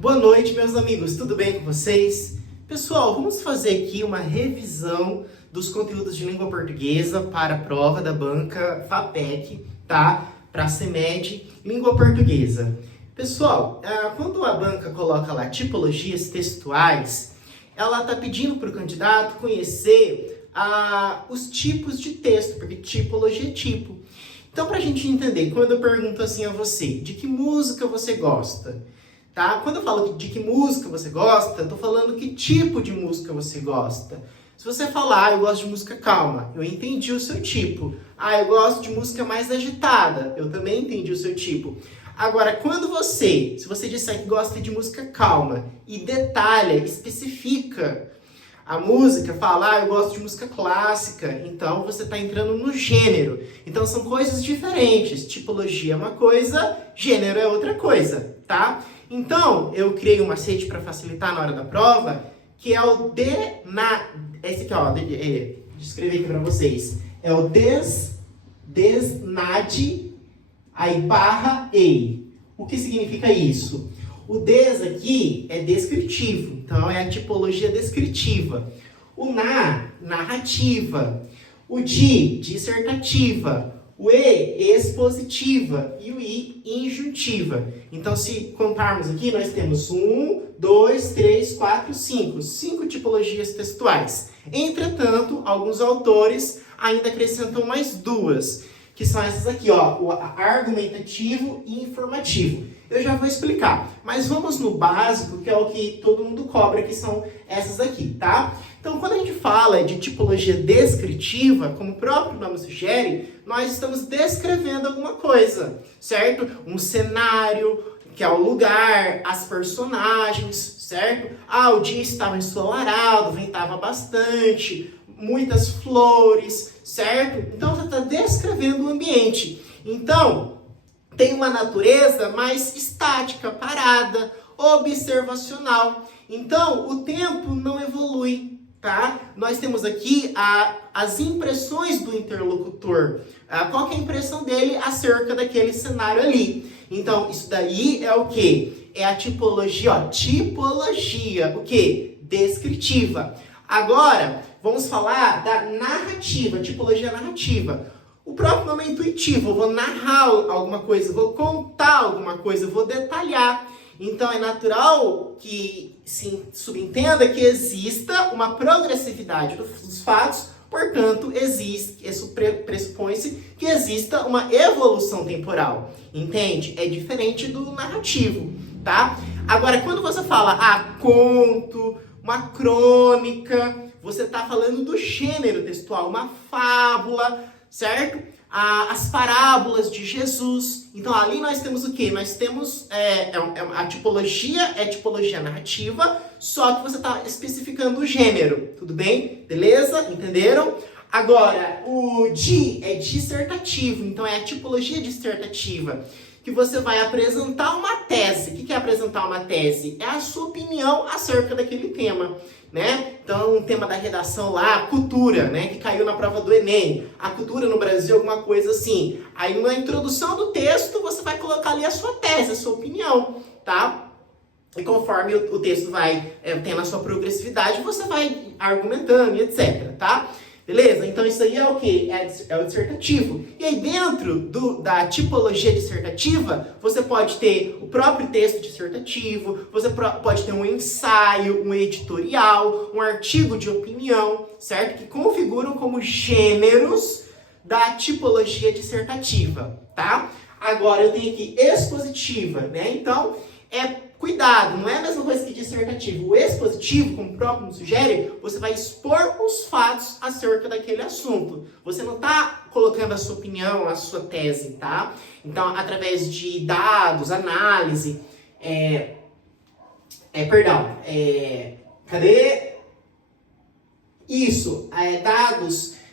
Boa noite, meus amigos, tudo bem com vocês? Pessoal, vamos fazer aqui uma revisão dos conteúdos de língua portuguesa para a prova da banca FAPEC, tá? Para a CEMED, língua portuguesa. Pessoal, quando a banca coloca lá tipologias textuais, ela está pedindo para o candidato conhecer os tipos de texto, porque tipologia é tipo. Então, para a gente entender, quando eu pergunto assim a você, de que música você gosta? Tá? Quando eu falo de que música você gosta, eu tô falando que tipo de música você gosta. Se você falar, eu gosto de música calma, eu entendi o seu tipo. Eu gosto de música mais agitada, eu também entendi o seu tipo. Agora, se você disser que gosta de música calma e detalha, especifica a música, fala, eu gosto de música clássica, então você está entrando no gênero. Então são coisas diferentes. Tipologia é uma coisa, gênero é outra coisa, tá? Então, eu criei um macete para facilitar na hora da prova, que é o esse aqui, ó, escrevi aqui para vocês. É o desnade, aí barra ei. O que significa isso? O des aqui é descritivo, então é a tipologia descritiva. O narrativa. O dissertativa. O expositiva e o injuntiva. Então, se contarmos aqui, nós temos 1, 2, 3, 4, 5. 5 tipologias textuais. Entretanto, alguns autores ainda acrescentam mais 2, que são essas aqui, ó, o argumentativo e informativo. Eu já vou explicar, mas vamos no básico, que é o que todo mundo cobra, que são essas aqui, tá? Então, quando a gente fala de tipologia descritiva, como o próprio nome sugere, nós estamos descrevendo alguma coisa, certo? Um cenário, que é o lugar, as personagens, certo? O dia estava ensolarado, ventava bastante, muitas flores, certo? Então, você está descrevendo o ambiente. Então, tem uma natureza mais estática, parada, observacional. Então, o tempo não evolui, tá? Nós temos aqui as impressões do interlocutor. Qual que é a impressão dele acerca daquele cenário ali? Então, isso daí é o quê? É a tipologia, ó. Tipologia, o quê? Descritiva. Agora, vamos falar da narrativa, tipologia narrativa. O próprio nome é intuitivo, eu vou narrar alguma coisa, vou contar alguma coisa, vou detalhar. Então, é natural que se subentenda que exista uma progressividade dos fatos, portanto, isso pressupõe-se que exista uma evolução temporal, entende? É diferente do narrativo, tá? Agora, quando você fala, conto, uma crônica, você está falando do gênero textual, uma fábula, certo? As parábolas de Jesus. Então, ali nós temos o quê? Nós temos a tipologia, é tipologia narrativa, só que você está especificando o gênero. Tudo bem? Beleza? Entenderam? Agora, o é dissertativo. Então, é a tipologia dissertativa, que você vai apresentar uma tese. O que é apresentar uma tese? É a sua opinião acerca daquele tema, né? Então, um tema da redação lá, cultura, né? Que caiu na prova do Enem. A cultura no Brasil, alguma coisa assim. Aí, na introdução do texto, você vai colocar ali a sua tese, a sua opinião, tá? E conforme o texto vai tendo a sua progressividade, você vai argumentando e etc, tá? Beleza? Então, isso aí é o quê? É o dissertativo. E aí, dentro da tipologia dissertativa, você pode ter o próprio texto dissertativo, você pode ter um ensaio, um editorial, um artigo de opinião, certo? Que configuram como gêneros da tipologia dissertativa, tá? Agora, eu tenho aqui expositiva, né? Então, cuidado, não é a mesma coisa que dissertativo. O expositivo, como o próprio nome sugere, você vai expor os fatos acerca daquele assunto. Você não está colocando a sua opinião, a sua tese, tá? Então, através de dados, análise, cadê? Isso,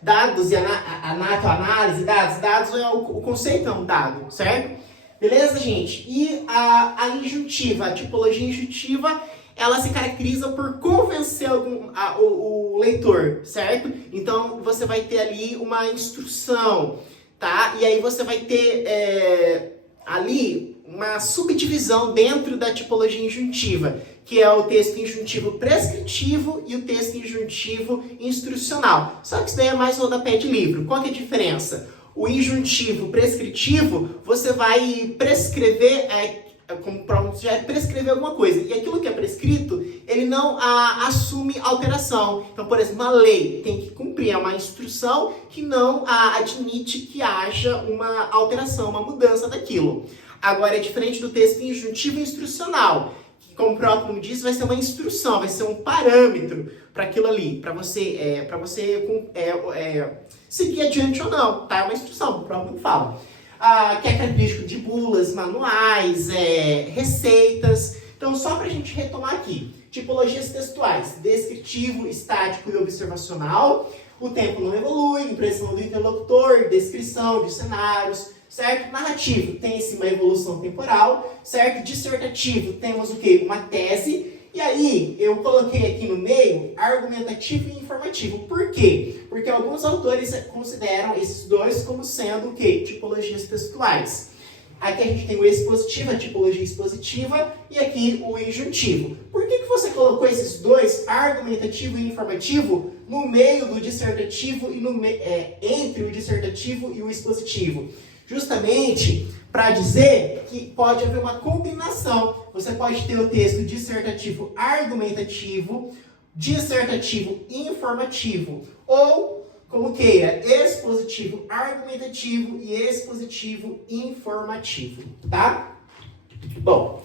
dados e análise, dados é o conceito é um dado, certo? Beleza, gente? E a injuntiva, a tipologia injuntiva, ela se caracteriza por convencer o leitor, certo? Então, você vai ter ali uma instrução, tá? E aí você vai ter ali uma subdivisão dentro da tipologia injuntiva, que é o texto injuntivo prescritivo e o texto injuntivo instrucional. Só que isso daí é mais rodapé de livro. Qual que é a diferença? O injuntivo prescritivo, você vai prescrever, como pronto, já é prescrever alguma coisa. E aquilo que é prescrito, ele não assume alteração. Então, por exemplo, uma lei tem que cumprir, é uma instrução que não admite que haja uma alteração, uma mudança daquilo. Agora, é diferente do texto injuntivo instrucional, que, como o próprio nome diz, vai ser uma instrução, vai ser um parâmetro para aquilo ali, para você, seguir adiante ou não, tá? É uma instrução, o próprio fala. Que é característico de bulas, manuais, receitas. Então, só para a gente retomar aqui. Tipologias textuais: descritivo, estático e observacional. O tempo não evolui, impressão do interlocutor, descrição de cenários, certo? Narrativo, tem-se uma evolução temporal, certo? Dissertativo, temos o quê? Uma tese. E aí, eu coloquei aqui no meio argumentativo e informativo. Por quê? Porque alguns autores consideram esses dois como sendo o quê? Tipologias textuais. Aqui a gente tem o expositivo, a tipologia expositiva, e aqui o injuntivo. Por que você colocou esses dois, argumentativo e informativo, no meio do dissertativo e entre o dissertativo e o expositivo? Justamente para dizer que pode haver uma combinação. Você pode ter o texto dissertativo argumentativo, dissertativo informativo, ou, como queira, expositivo argumentativo e expositivo informativo, tá? Bom,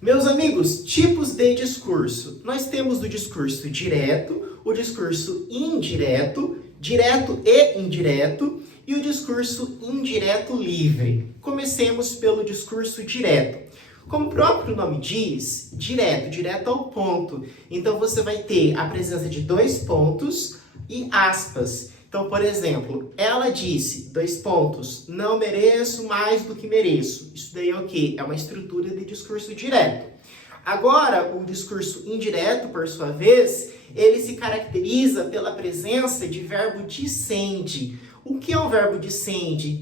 meus amigos, tipos de discurso. Nós temos o discurso direto, o discurso indireto, direto e indireto, e o discurso indireto livre. Comecemos pelo discurso direto. Como o próprio nome diz, direto ao ponto. Então, você vai ter a presença de dois pontos e aspas. Então, por exemplo, ela disse, dois pontos, não mereço mais do que mereço. Isso daí é o quê? É uma estrutura de discurso direto. Agora, o discurso indireto, por sua vez, ele se caracteriza pela presença de verbo dissende. O que é um verbo dissende?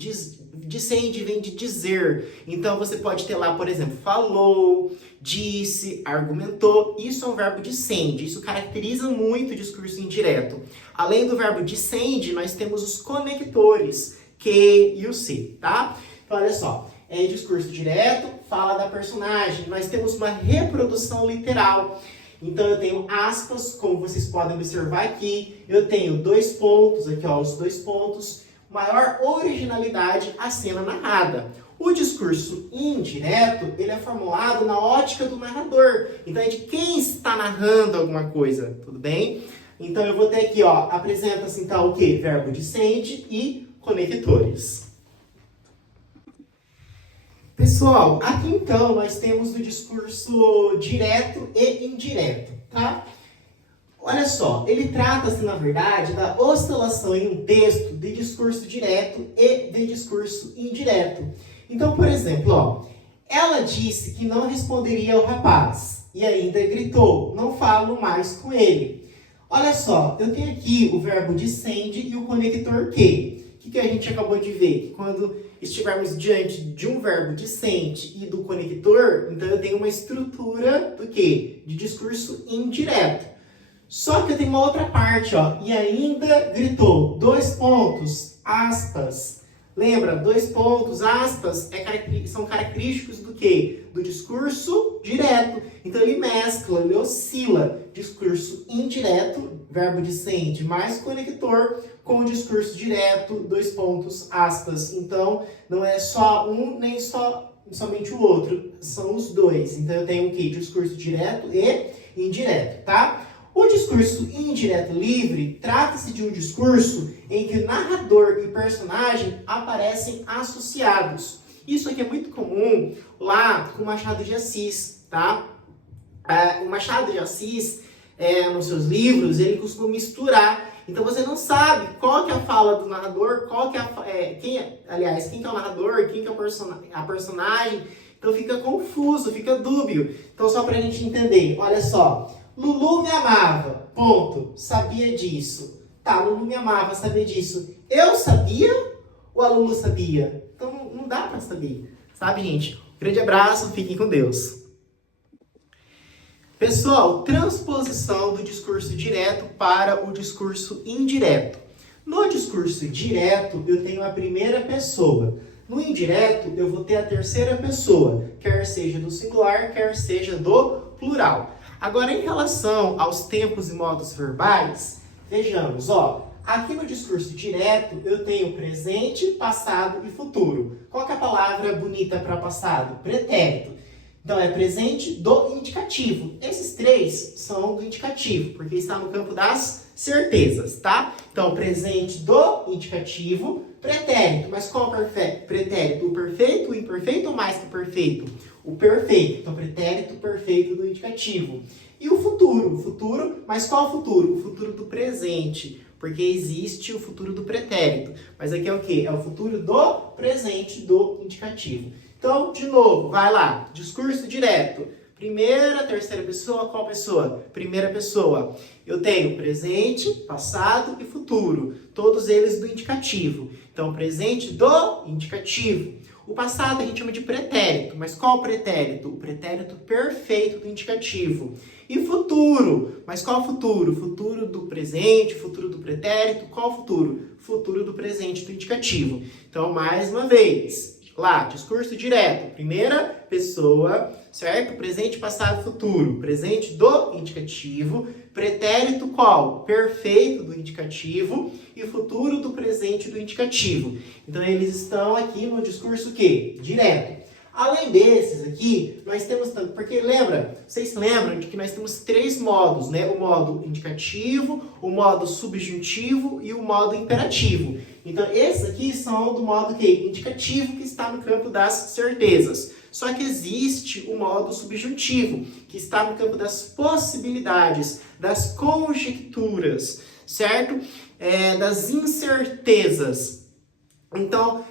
Dissende vem de dizer. Então, você pode ter lá, por exemplo, falou, disse, argumentou. Isso é um verbo dissende. Isso caracteriza muito o discurso indireto. Além do verbo dissende, nós temos os conectores, que e o se, tá? Então, olha só. Discurso direto, fala da personagem. Nós temos uma reprodução literal. Então, eu tenho aspas, como vocês podem observar aqui. Eu tenho dois pontos, aqui ó, os dois pontos. Maior originalidade à cena narrada. O discurso indireto, ele é formulado na ótica do narrador. Então, é de quem está narrando alguma coisa, tudo bem? Então, eu vou ter aqui, ó, apresenta-se então o quê? Verbo dissende e conectores. Pessoal, aqui então nós temos o discurso direto e indireto, tá? Olha só, ele trata-se, na verdade, da oscilação em um texto de discurso direto e de discurso indireto. Então, por exemplo, ó, ela disse que não responderia ao rapaz e ainda gritou, não falo mais com ele. Olha só, eu tenho aqui o verbo dissende e o conector que. O que a gente acabou de ver? Quando estivermos diante de um verbo dissende e do conector, então eu tenho uma estrutura do quê? De discurso indireto. Só que eu tenho uma outra parte, ó, e ainda gritou, dois pontos, aspas. Lembra, dois pontos, aspas, são característicos do quê? Do discurso direto. Então ele mescla, ele oscila discurso indireto, verbo dissende mais conector, com o discurso direto, dois pontos, aspas. Então não é só um, nem somente o outro, são os dois. Então eu tenho o quê? Discurso direto e indireto, tá? O discurso indireto livre trata-se de um discurso em que narrador e personagem aparecem associados. Isso aqui é muito comum lá com Machado de Assis, tá? O Machado de Assis, nos seus livros, ele costuma misturar. Então você não sabe qual que é a fala do narrador, quem que é o narrador, quem que é a personagem. Então fica confuso, fica dúbio. Então só pra gente entender, olha só. Lulu me amava, ponto, sabia disso. Tá, Lulu me amava, sabia disso. Eu sabia o aluno sabia? Então não dá para saber, sabe, gente? Grande abraço, fiquem com Deus. Pessoal, transposição do discurso direto para o discurso indireto. No discurso direto, eu tenho a primeira pessoa. No indireto, eu vou ter a terceira pessoa, quer seja do singular, quer seja do plural. Agora, em relação aos tempos e modos verbais, vejamos, aqui no discurso direto, eu tenho presente, passado e futuro. Qual que é a palavra bonita para passado? Pretérito. Então, é presente do indicativo. Esses três são do indicativo, porque está no campo das certezas, tá? Então, presente do indicativo, pretérito. Mas qual é o pretérito? O perfeito, o imperfeito ou mais que o perfeito? O perfeito. Então, pretérito perfeito do indicativo. E o futuro? O futuro, mas qual é o futuro? O futuro do presente, porque existe o futuro do pretérito. Mas aqui é o quê? É o futuro do presente do indicativo. Então, de novo, vai lá. Discurso direto. Primeira, terceira pessoa, qual pessoa? Primeira pessoa. Eu tenho presente, passado e futuro. Todos eles do indicativo. Então, presente do indicativo. O passado a gente chama de pretérito. Mas qual o pretérito? O pretérito perfeito do indicativo. E futuro. Mas qual o futuro? Futuro do presente, futuro do pretérito. Qual o futuro? Futuro do presente do indicativo. Então, mais uma vez. Lá, discurso direto, primeira pessoa, certo? Presente, passado, futuro. Presente do indicativo. Pretérito qual? Perfeito do indicativo. E futuro do presente do indicativo. Então, eles estão aqui no discurso o quê? Direto. Além desses aqui, nós temos tanto... Porque vocês lembram de que nós temos três modos, né? O modo indicativo, o modo subjuntivo e o modo imperativo. Então, esses aqui são do modo indicativo, que está no campo das certezas. Só que existe o modo subjuntivo, que está no campo das possibilidades, das conjecturas, certo? Das incertezas. Então,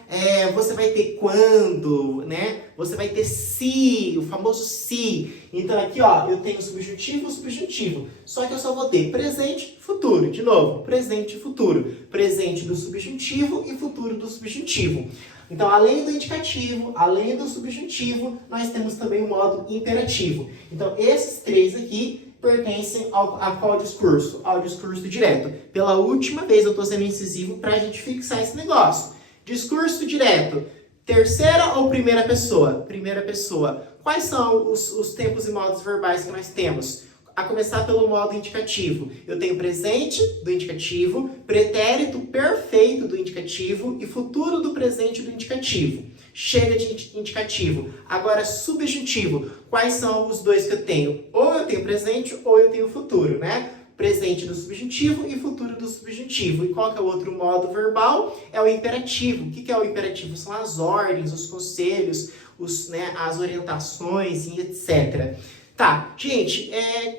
você vai ter quando, né? Você vai ter se, o famoso se. Então, aqui, eu tenho subjuntivo e subjuntivo. Só que eu só vou ter presente e futuro. De novo, presente e futuro. Presente do subjuntivo e futuro do subjuntivo. Então, além do indicativo, além do subjuntivo, nós temos também o modo imperativo. Então, esses três aqui pertencem a qual discurso? Ao discurso direto. Pela última vez eu estou sendo incisivo para a gente fixar esse negócio. Discurso direto, terceira ou primeira pessoa? Primeira pessoa. Quais são os tempos e modos verbais que nós temos? A começar pelo modo indicativo. Eu tenho presente do indicativo, pretérito perfeito do indicativo e futuro do presente do indicativo. Chega de indicativo. Agora, subjuntivo. Quais são os dois que eu tenho? Ou eu tenho presente ou eu tenho futuro, né? Presente do subjuntivo e futuro do subjuntivo. E qual que é o outro modo verbal? É o imperativo. O que é o imperativo? São as ordens, os conselhos, as orientações e etc. Tá, gente,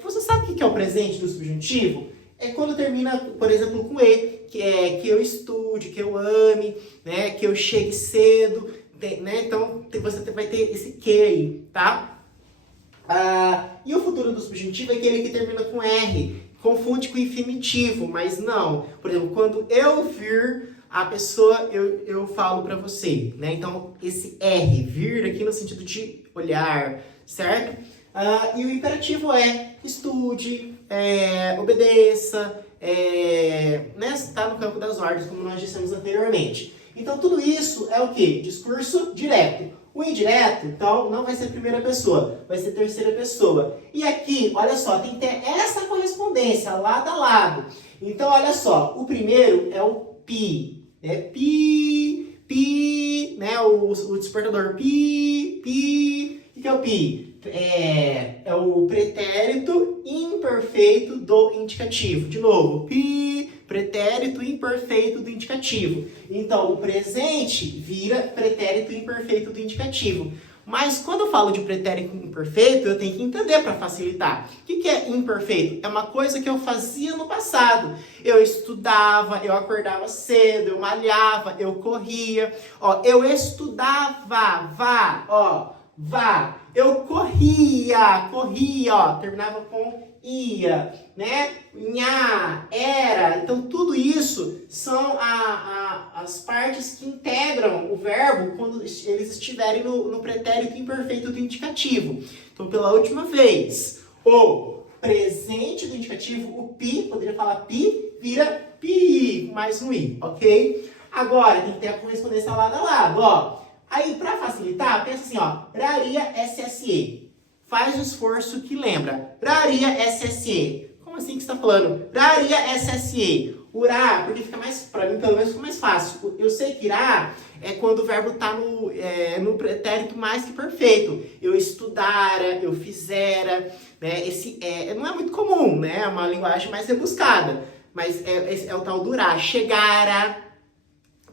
você sabe o que é o presente do subjuntivo? É quando termina, por exemplo, com E, que é que eu estude, que eu ame, né, que eu chegue cedo, né? Então, você vai ter esse que aí, tá? E o futuro do subjuntivo é aquele que termina com R. Confunde com infinitivo, mas não. Por exemplo, quando eu vir a pessoa, eu falo para você, né? Então, esse R, vir aqui no sentido de olhar, certo? E o imperativo é estude, obedeça, né? Está no campo das ordens, como nós dissemos anteriormente. Então, tudo isso é o quê? Discurso direto. O indireto, então, não vai ser primeira pessoa, vai ser terceira pessoa. E aqui, olha só, tem que ter essa correspondência, lado a lado. Então, olha só, o primeiro é o pi. Pi, né? O despertador, pi. O que é o pi? É o pretérito imperfeito do indicativo. De novo, pi, pretérito imperfeito do indicativo. Então, o presente vira pretérito imperfeito do indicativo. Mas quando eu falo de pretérito imperfeito, eu tenho que entender para facilitar. O que é imperfeito? É uma coisa que eu fazia no passado. Eu estudava, eu acordava cedo, eu malhava, eu corria. Eu estudava, vá. Eu corria, terminava com ia, né? Nha, era. Então, tudo isso são as partes que integram o verbo quando eles estiverem no pretérito imperfeito do indicativo. Então, pela última vez, o presente do indicativo, o pi, poderia falar pi, vira pi, com mais um i, ok? Agora, tem que ter a correspondência lado a lado, ó. Aí, para facilitar, pensa assim, ó, raria SSE. Faz um esforço que lembra. Raria SSE. Como assim que você está falando? Raria SSE. Urá, porque fica mais, para mim pelo menos fica mais fácil. Eu sei que irá é quando o verbo está no pretérito mais que perfeito. Eu estudara, eu fizera, né? Esse não é muito comum, né? É uma linguagem mais rebuscada. Mas é o tal do urá. Chegara.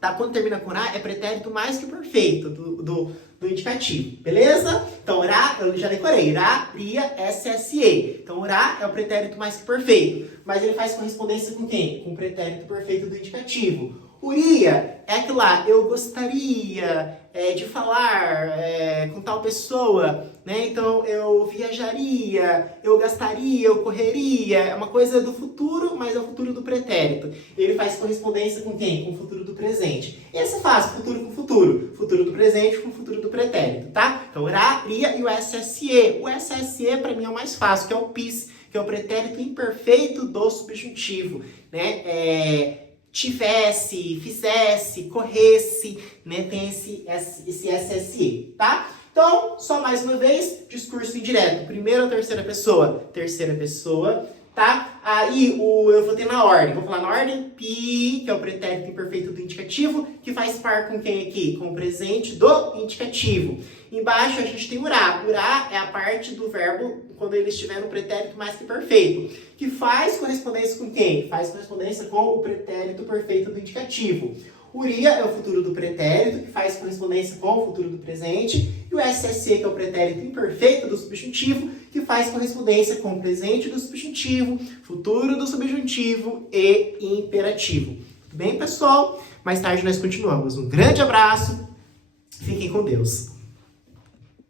Tá? Quando termina com ra, é pretérito mais que perfeito do indicativo, beleza? Então, ra, eu já decorei, ra, ria, SSE. Então, ra é o pretérito mais que perfeito, mas ele faz correspondência com quem? Com o pretérito perfeito do indicativo. Uria é aquilo lá, eu gostaria de falar com tal pessoa, né? Então, eu viajaria, eu gastaria, eu correria. É uma coisa do futuro, mas é o futuro do pretérito. Ele faz correspondência com quem? Com o futuro do presente. Esse é fácil, futuro com futuro. Futuro do presente com o futuro do pretérito, tá? Então, ra, ria e o SSE. O SSE, para mim, é o mais fácil, que é o PIS, que é o pretérito imperfeito do subjuntivo, né? Tivesse, fizesse, corresse, né? Tem esse SSE, tá? Então, só mais uma vez, discurso indireto. Primeira ou terceira pessoa? Terceira pessoa, tá? Aí, eu vou ter na ordem. Vou falar na ordem, pi, que é o pretérito imperfeito do indicativo, que faz par com quem aqui? Com o presente do indicativo. Embaixo a gente tem urá. Urá é a parte do verbo quando ele estiver no pretérito mais que perfeito, que faz correspondência com quem? Faz correspondência com o pretérito perfeito do indicativo. Uria é o futuro do pretérito, que faz correspondência com o futuro do presente. E o SSE, que é o pretérito imperfeito do subjuntivo, que faz correspondência com o presente do subjuntivo, futuro do subjuntivo e imperativo. Tudo bem, pessoal? Mais tarde nós continuamos. Um grande abraço. Fiquem com Deus.